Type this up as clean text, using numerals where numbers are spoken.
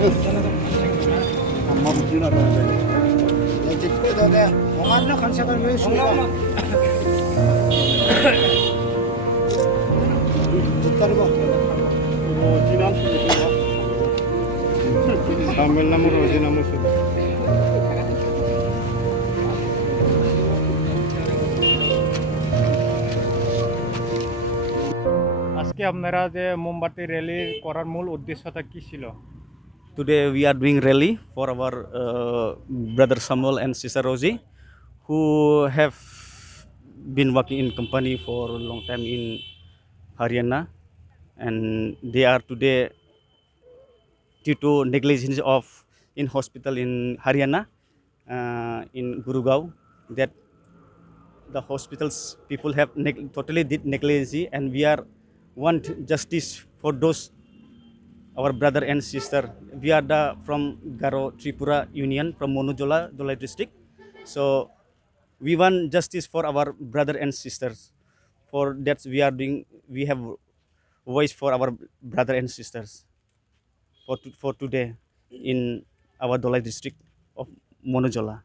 엄마 붙이나 봐. 집에도 내 공안나 간색을 왜 수가? 듣다리 봐. 로지남 수가. Sambil nama roji남 sudah. আজকে আপনারা যে মোমবাতি র্যালি করার মূল উদ্দেশ্যটা কি ছিল? Today we are doing rally for our brother Samuel and sister Rosie, who have been working in company for a long time in Haryana, and they are today due to negligence of in hospital in Haryana, in Gurugaon, that the hospitals people have totally did negligence, and we are want justice for those our brother and sister. We are from Garo Tripura Union from Monojola, Dolai district. So we want justice for our brother and sisters. For that we have voice for our brother and sisters for today in our Dolai district of Monojola.